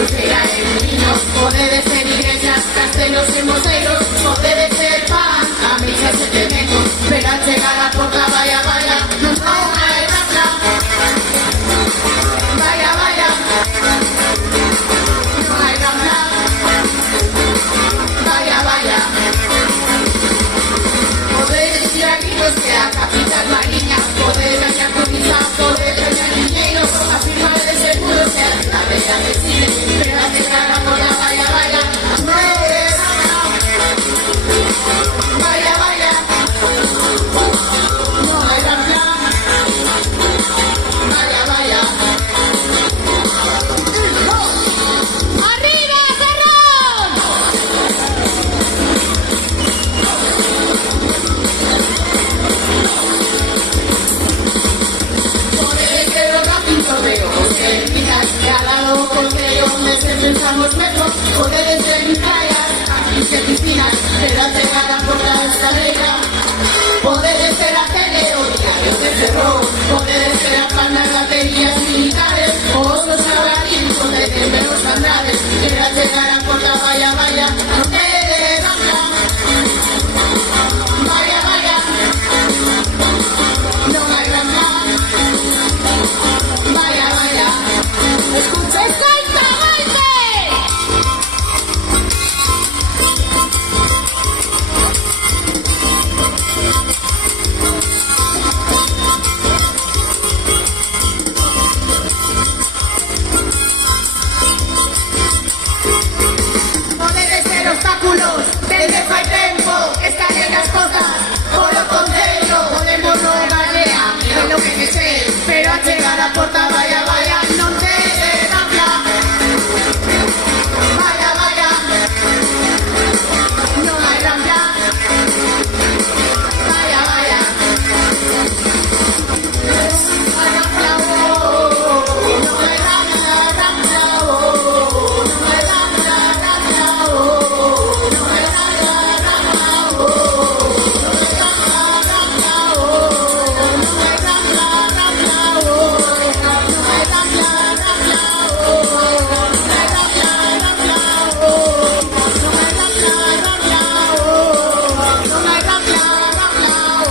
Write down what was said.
dulceira e niños. Pode ser iglesias, castelos e mosteiros, pode ser pan, a misa se te meto, pero al chegar a porta vaya, vaya, non hai raza. Vaya, vaya, non hai raza. Vaya, vaya. Podedes ir a Gritos que a capital mariña, podedes gañar Coruña, podedes gañar Miñeiro, a firma de seguro se a cidade a decide, pero a chegar a porta vaya, vaya, non hai raza. Vaya, vaya, non hai raza. Vaya, vaya. ¡Arriba, Ferrón! Podedes ser o Racing Torreo, ser minas que al lado o Concello, onde se pensamos metros, podedes ser praias, campis e piscinas, pero a chegar a porta esta negra. Podedes ser a tele o diario de Ferrol, podedes ser a panda de baterías militares, o osos a Brasil, podedes ver os andares, pero a chegar a porta vaya, vaya,